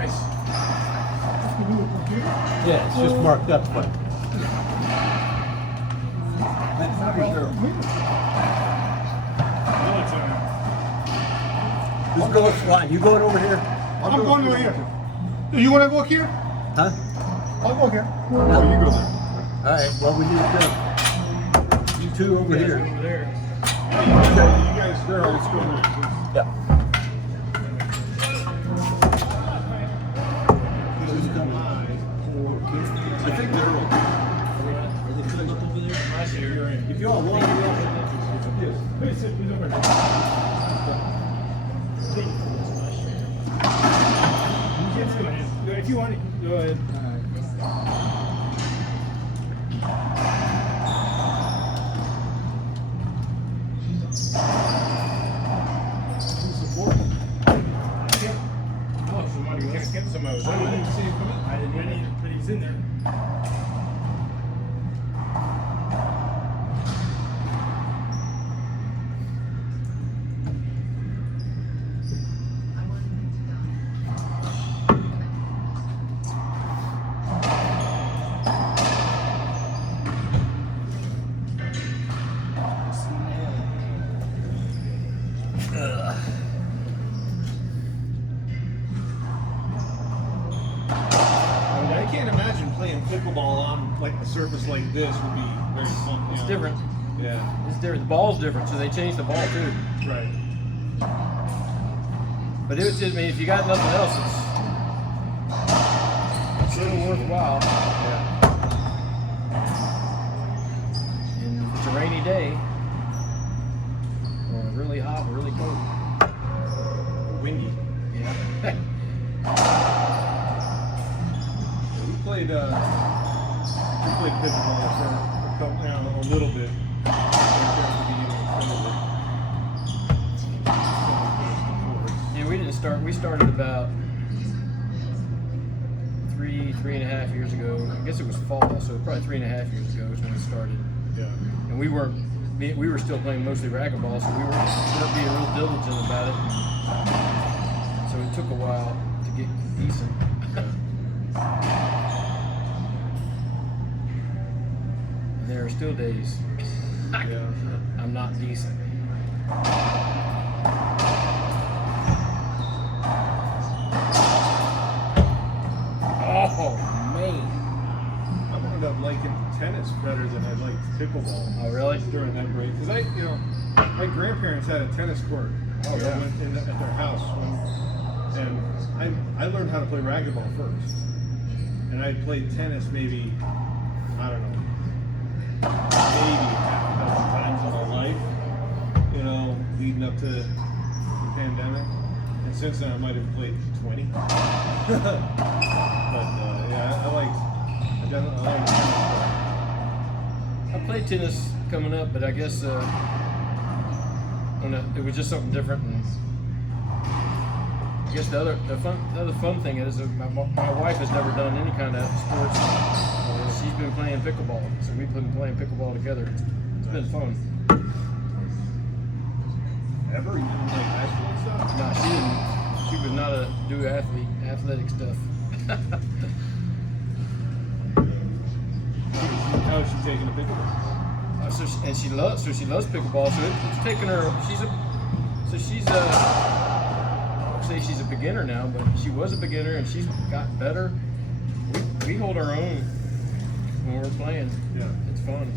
price? Yeah, it's just marked up, but. Who's going, Juan? You going over here? I'm going over here. You want to go here? Huh? I'll go here. No. You go there. All right. Well, we need you two over here. Over there. You guys there. Let's go there. Yeah. Who's coming? I think they're okay. Are they coming up over there? If you all want, yes. Please sit. Please over here. If you want it, go ahead. Somebody was in there. I didn't, but he's in there. I can't imagine playing pickleball on like a surface like this would be very fun. It's different. Yeah. It's different. The ball's different, so they changed the ball too. Right. But it was just, I mean, if you got nothing else, it's sort of worthwhile. Yeah. And if it's a rainy day, or really hot or really cold. Windy. Yeah. We played pickleball for a couple, a little bit. Yeah, we didn't start. We started about three and a half years ago. I guess it was fall, so probably 3.5 years ago is when we started. Yeah. And we were still playing mostly racquetball, so we weren't being real diligent about it. So it took a while to get decent. And there are still days Yeah. I'm not decent. Oh man! I wound up liking tennis better than I liked pickleball. Oh really? During that break, because my grandparents had a tennis court. Oh, yeah. At their house, and I learned how to play racquetball first, and I played tennis maybe, I don't know, maybe half a dozen times in my life, leading up to the pandemic, and since then I might have played 20. But yeah, I liked tennis. I played tennis coming up, but I guess it was just something different. And I guess the other fun thing is that my wife has never done any kind of sports. She's been playing pickleball, so we've been playing pickleball together. It's been fun. Ever? You didn't play high school and stuff? No, she didn't. She was not a athletic stuff. How is she taking the pickleball? She loves pickleball. So it's taken her. I would say she's a beginner now, but she was a beginner and she's got better. We hold our own when we're playing. Yeah. It's fun.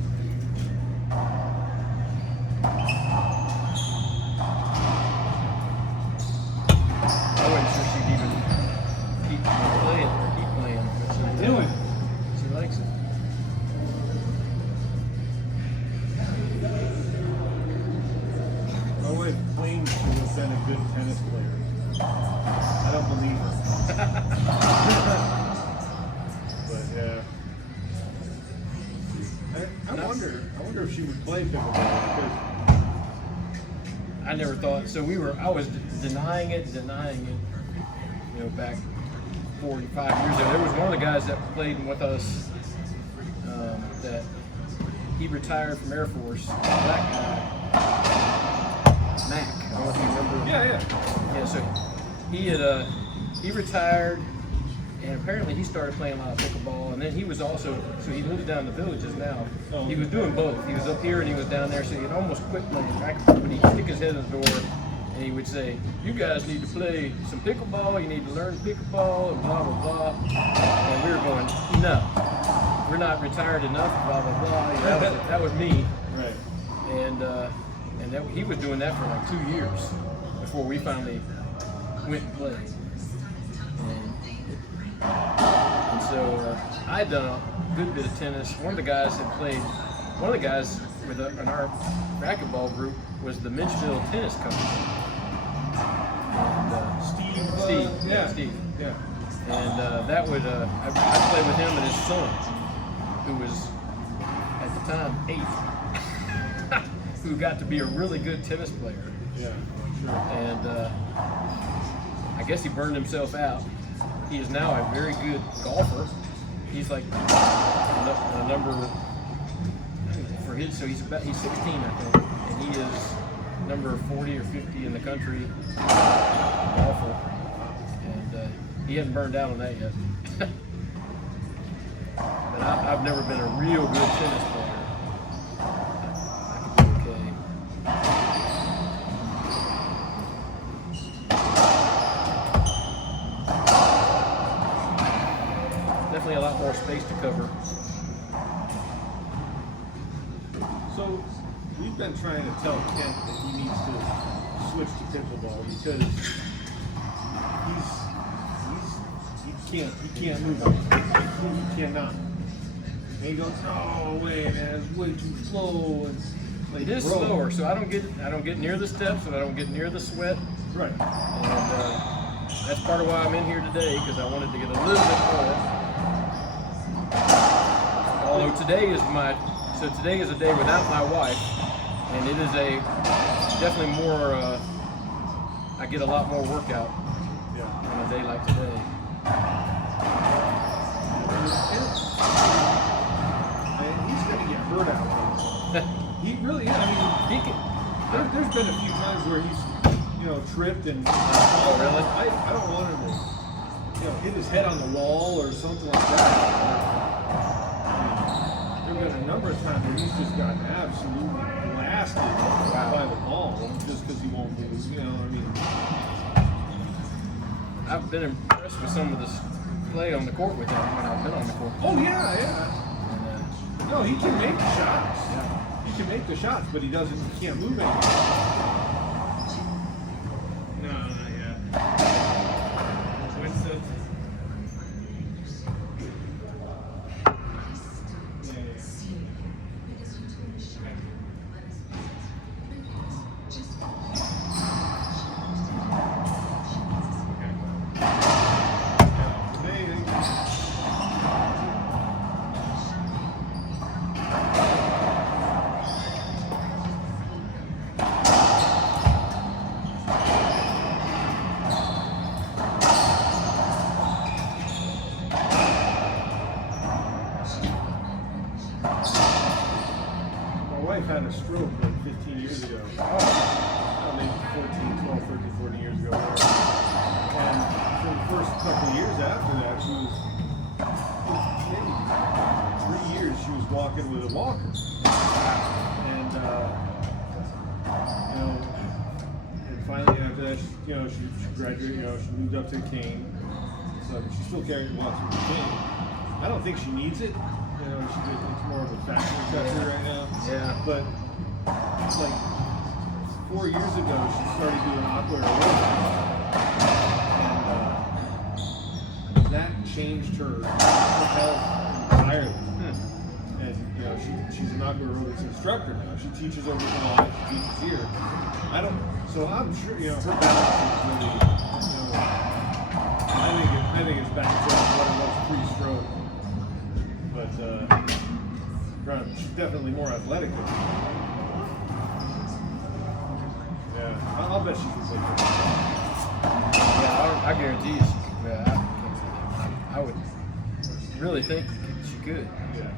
I wasn't sure she'd even keep playing. But she, Do it. She likes it. My wife claims she has been a good tennis player. I don't believe her. But yeah. I wonder if she would play pickleball because I never thought. So I was denying it, back 45 years ago. There was one of the guys that played with us that he retired from Air Force, black guy, Mac. I don't know if you remember. yeah. Yeah, so he he retired, and apparently he started playing a lot of pickleball. And then he was also, so he lives down in the Villages now. He was doing both. He was up here and he was down there, so he had almost quit playing racquetball. But he'd stick his head in the door and he would say, "You guys need to play some pickleball. You need to learn pickleball," and blah blah blah. And we were going, "No, we're not retired enough." Blah blah blah. Yeah, that was me. Right. And he was doing that for like 2 years before we finally went and played. And so I'd done a good bit of tennis. One of the guys in our racquetball group was the Minchville tennis coach. And, Steve. Yeah. And that would, I played with him and his son, who was at the time 8, who got to be a really good tennis player. Yeah, sure. And I guess he burned himself out. He is now a very good golfer. He's like a number for his, so he's 16, I think, and he is number 40 or 50 in the country golfer. And he hasn't burned out on that yet. But I've never been a real good tennis player. I could be okay. Definitely a lot more space to cover. So we've been trying to tell Kent that he needs to switch to pickleball because he can't move on. He cannot. And he goes, "No way, man, it's way too slow." And like, It is bro. slower, so I don't get near the steps, and I don't get near the sweat. Right. And that's part of why I'm in here today, because I wanted to get a little bit more. Although today is a day without my wife, and it is definitely more. I get a lot more workout on a day like today. He's gonna get hurt out there. He really is. I mean, he can. There's been a few times where he's, tripped and. Oh, really? I don't want him to, hit his head on the wall or something like that. There've been a number of times where he's just gotten absolutely blasted by the ball just because he won't move. You know what I mean? I've been impressed with some of this play on the court with him when I've been on the court. Oh yeah. And, No, he can make the shots. yeah. He can make the shots, but he can't move anymore. No, not yet. What's the... Had a stroke like 15 years ago. Maybe 13, 14 years ago. And for the first couple of years after that, she was, maybe 3 years, she was walking with a walker. And, and finally after that, she graduated, she moved up to a cane. So she still walks with a cane. I don't think she needs it. It's more of a fashion accessory right now. Yeah. But like 4 years ago, she started doing aqua aerobics, and that changed her health entirely. And she's an aqua aerobics instructor now. She teaches over in Juan, she teaches here. So I'm sure her balance is really. I think it's back to what it was pre-stroke. But she's definitely more athletic than me. Yeah, I'll bet she can play football. Yeah, I guarantee you. I would really think she could. Yeah.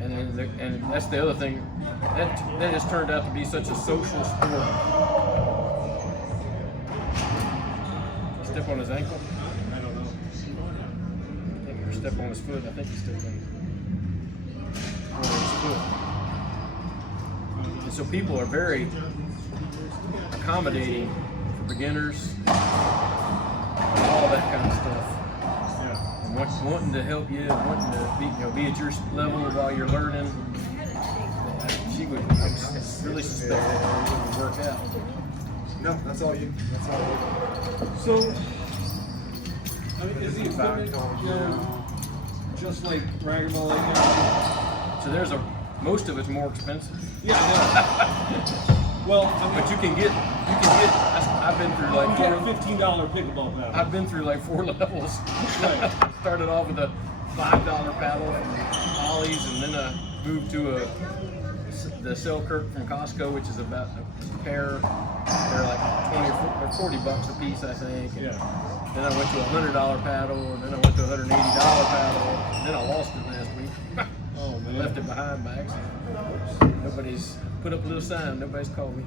And that's the other thing. That has turned out to be such a social sport. Step on his ankle. step on his foot. I think he stepped on his foot. And so people are very accommodating for beginners, and all that kind of stuff. Yeah. And wanting to help you, wanting to be at your level while you're learning. She would, I really suspect that it wouldn't work out. No, that's all you. That's all you. So, I mean, is the equipment, just like ragdoll like that? So most of it's more expensive. Yeah, I know. Well, I mean, But you can get. I've been through like you get a four. $15 pickleball paddle. I've been through like 4 levels. Right. Started off with a $5 paddle from Ollie's, and then I moved to the Selkirk from Costco, which is about a pair. They're like 20 or $40 a piece, I think. And Yeah. then I went to a $100 paddle, and then I went to a $180 paddle, and then I lost it last week. Oh, I man. left it behind by accident. Nobody's put up a little sign. Nobody's called me.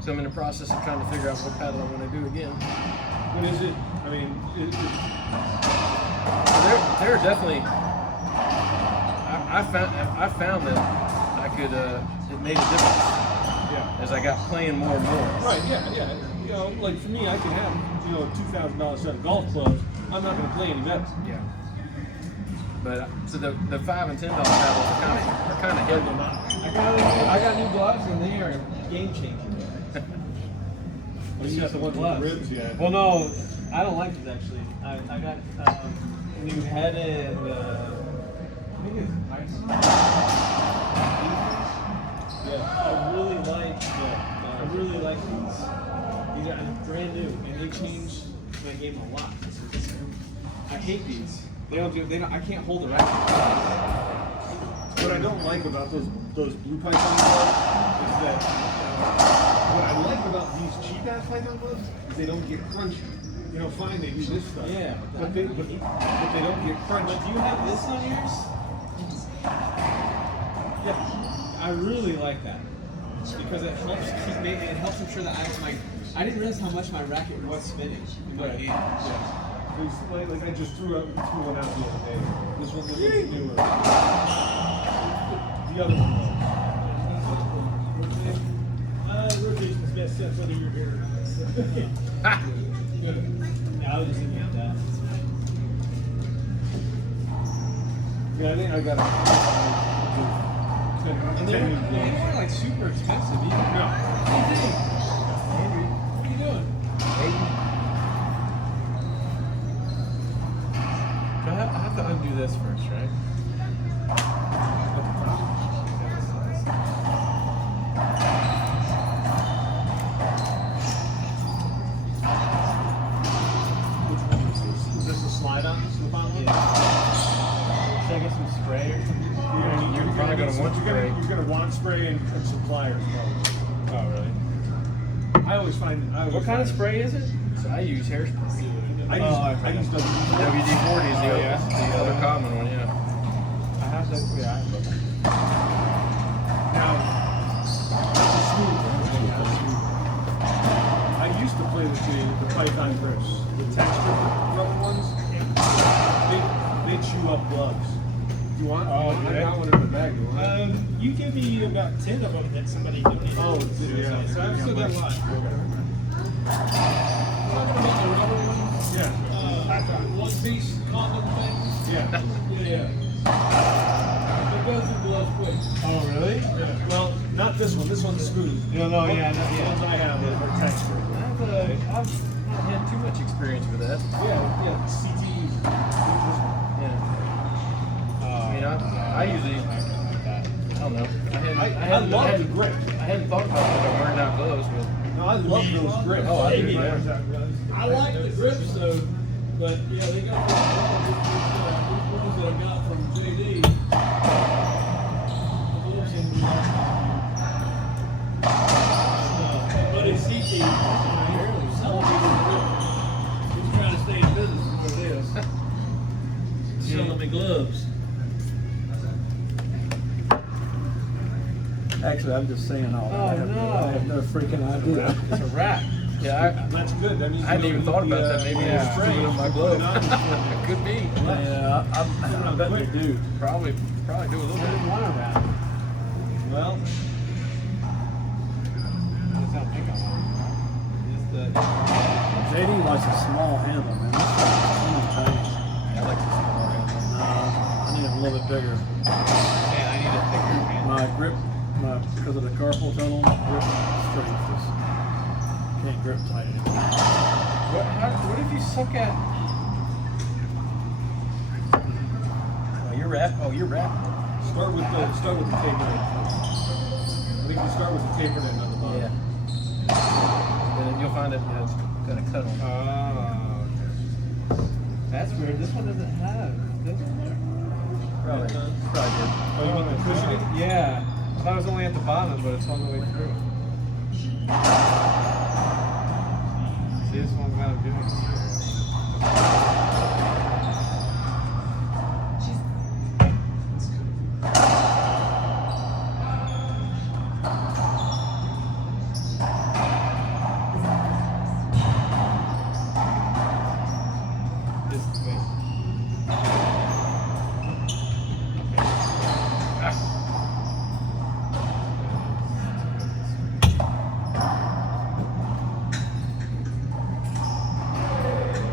So I'm in the process of trying to figure out what paddle I want to do again. What is it? I mean, So they're definitely. I found that I could. It made a difference yeah. as I got playing more and more. Right, yeah. You know, like for me, I can have, a $2,000 set of golf clubs. I'm not going to play any better. Yeah. But so the $5 and $10 paddles are kind of heavy. I got new gloves and they are game changing. You got the ones with the ribs, yeah. Well, no, I don't like these actually. I got new head and I think it's ice. Yeah. I really like these. These are brand new and they change my game a lot. I hate these. They don't. I can't hold the racket. What I don't like about those blue python gloves is that what I like about these cheap ass python gloves is they don't get crunchy. Fine, they do this stuff. Yeah, but they don't get crunchy. But do you have this on yours? Yeah, I really like that because it helps ensure that I didn't realize how much my racket was spinning in my hand. Yeah. Like I just threw one out the other day. This one's newer. The other one. Rotation's best set whether you're here or not. Good. Yeah, I was just thinking of that. Yeah, I think I got And they weren't like super expensive either. No. What do you think? Andrew, what are you doing? I have to undo this first, right? Which one is this? Is this a slide on slip on one? Yeah. Should I get some spray or something? You're probably gonna want spray. You're gonna want spray and some pliers probably. Oh, really? I always find. What kind of spray is it? So I use hairspray. I use WD-40. WD-40 is the yeah. other common one, yeah. I have that. Yeah, I have that. Now, that's a smooth one. I used to play with the Python grips, the texture rubber ones. They chew up gloves. You want? Oh, I okay. got one in the bag. You want? You give me about 10 of them that somebody donated. Oh, yeah. So I've still got a lot. Yeah. One piece condom thing. Yeah. Yeah. They go through gloves quick. Oh, really? Yeah. Well, not this one. This one's smooth. No, The ones I have are texture. I've not had too much experience with that. Yeah. CTE. Yeah. I mean, I usually, I don't know. I love the grip. I hadn't thought about that on wearing out gloves, but No, I love those grips. Oh, I do, yeah. I like the grips though, but yeah, they got these ones that I got from JD. Buddy CT, he's trying to stay in business for this. Selling me gloves. Actually, I'm just saying all that. I have no freaking idea. It's a wrap. Yeah, That's good. That means I hadn't even thought about that. Maybe I just threw it on my glove. It could be. Yeah, I bet they do. Probably do a little bit. One around. Well, That's how big I want. Just the. JD likes a small handle, man. That's tiny. I like the smaller handle. I need a little bit bigger. Man, I need a thicker hand. My grip, because of the carpal tunnel, grip strength just can't grip tight anymore. What if you suck at? Oh, you're rapping. Oh, you're rapping. start with the tapered end first. I think you start with the tapered end on the bottom. Yeah. And then you'll find it. It's got a cut on. Oh, okay. That's weird. This one doesn't have. Does it? Probably. Probably did. Oh, you mean the cushioning? Yeah. I thought it was only at the bottom, but it's all the way through. See, this one's got to do it.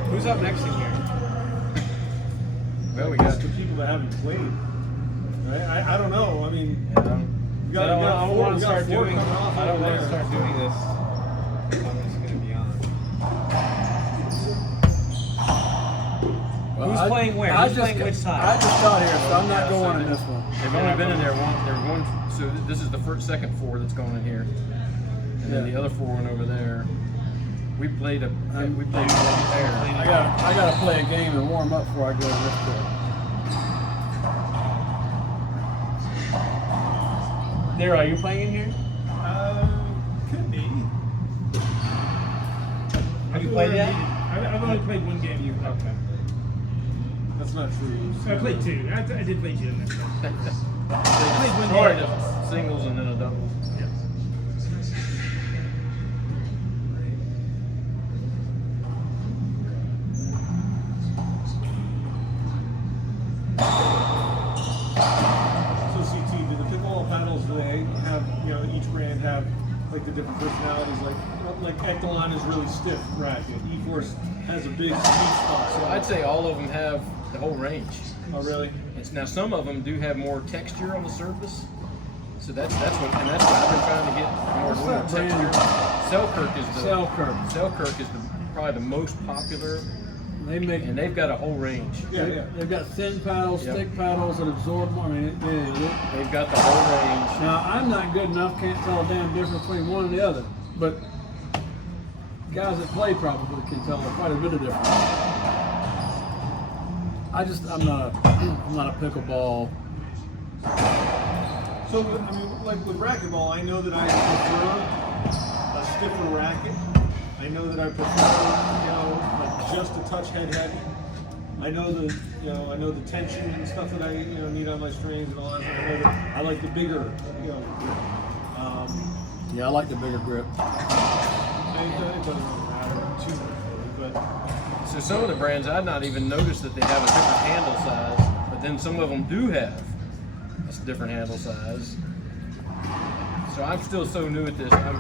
Who's up next in here? Well, we That's got. the people that haven't played. Right? I don't know. I mean, Yeah, you got, I don't you got four, want you to got start four doing. coming off I don't over want to there. start doing this. I'm just gonna be on. Well, Who's playing where? Who's playing which side? I just got here, so I'm not Yeah, going so in this one. They've only been in there one. There's one. So this is the second four that's going in here, and then the other four went over there. We played a. We played one there. I gotta play a game and warm up before I go to this court. There, are you playing in here? Could be. Have you played yet? I've only played one game. You Okay. That's not true. I played two. I did play two in this one. Played one Sorry. game, a singles and then a doubles. Yeah. So CT, do the pickleball paddles, do they have, each brand have like the different personalities? Like Echelon is really stiff racket. E-Force has a big sweet spot. So I'd say all of them have the whole range. Oh, really? It's now some of them do have more texture on the surface. So that's what I've been trying to get more What's that texture. brand? Selkirk is the Selkirk. probably the most popular, They make. and they've got a whole range. Yeah. They've got thin paddles, Yep. thick paddles that absorb more. I mean, They've got the whole range. now I'm not good enough, can't tell a damn difference between one and the other. But guys that play probably can tell quite a bit of difference. I'm not a pickleball. So, I mean, like with racquetball, I know that I prefer a stiffer racket. I know that I prefer, like just a touch head heavy. I know the tension and stuff that I, need on my strings and all that. I know that I like the bigger, grip. Yeah, I like the bigger grip. It doesn't really matter too much, really, but So some of the brands I'd not even noticed that they have a different handle size, but then some of them do have a different handle size. So I'm still so new at this. I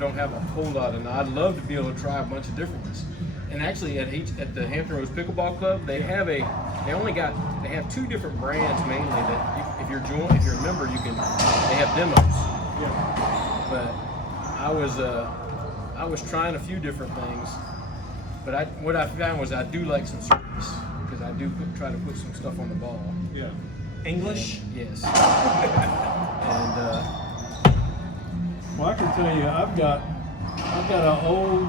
don't have a whole lot of. I'd love to be able to try a bunch of different ones. And actually, at the Hampton Roads Pickleball Club, they have two different brands mainly that if you're a member, they have demos. yeah. But I was trying a few different things. But what I found was I do like some service because I do try to put some stuff on the ball. Yeah. English? Yes. And Well, I can tell you, I've got an old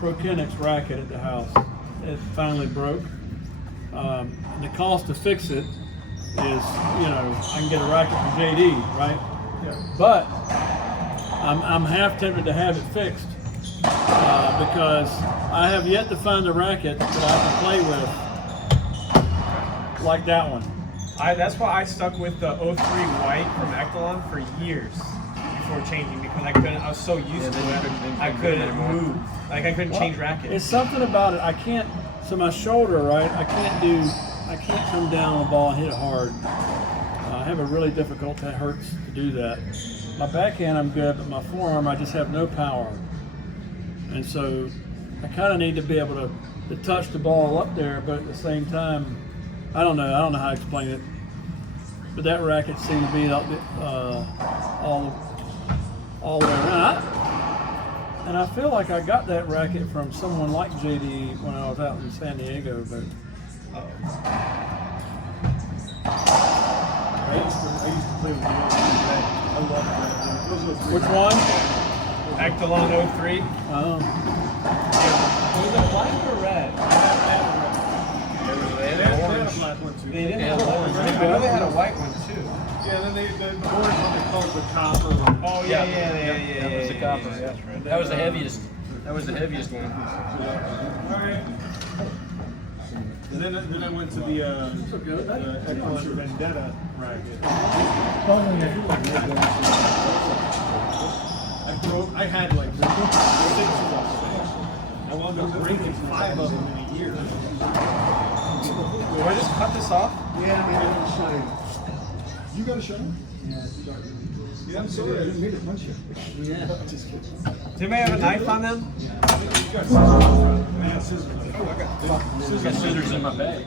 Prokinix racket at the house. It finally broke. And the cost to fix it is, I can get a racket from JD, right? Yeah. But I'm half tempted to have it fixed because I have yet to find a racket that I can play with like that one. That's why I stuck with the 03 white from Echelon for years before changing, because I couldn't. I was so used Yeah, then to you it. couldn't- I then you couldn't couldn't anymore. move. Like I couldn't change rackets. It's something about it. I can't. So my shoulder, right? I can't come down on the ball and hit it hard. I have a really difficult. That hurts to do that. My backhand, I'm good, but my forearm, I just have no power. And so, I kind of need to be able to touch the ball up there, but at the same time, I don't know how to explain it. But that racket seemed to be all the way around. And I feel like I got that racket from someone like JD when I was out in San Diego, but I used to play with you. I love that. Those are three. which one? Actalon 03. Oh, Was it black or red? They They had had orange. a black one too. They didn't Yeah, have orange. orange. I know they had a white one too. Yeah, then the orange one they called the copper one. Oh Yeah, yeah. That was the copper. That's Yeah. right. That was the heaviest. That was the heaviest one. Alright. And then I went to the Excellent Vendetta racket. I had like 6 of them. I wound up breaking 5 of them in a year. Do I just cut this off? Yeah, I got a shine. You got a shine? Yeah, I'm sorry. I didn't mean to punch you. yeah. Just kidding. Does anybody have a knife on them? I got scissors. I got scissors in my bag.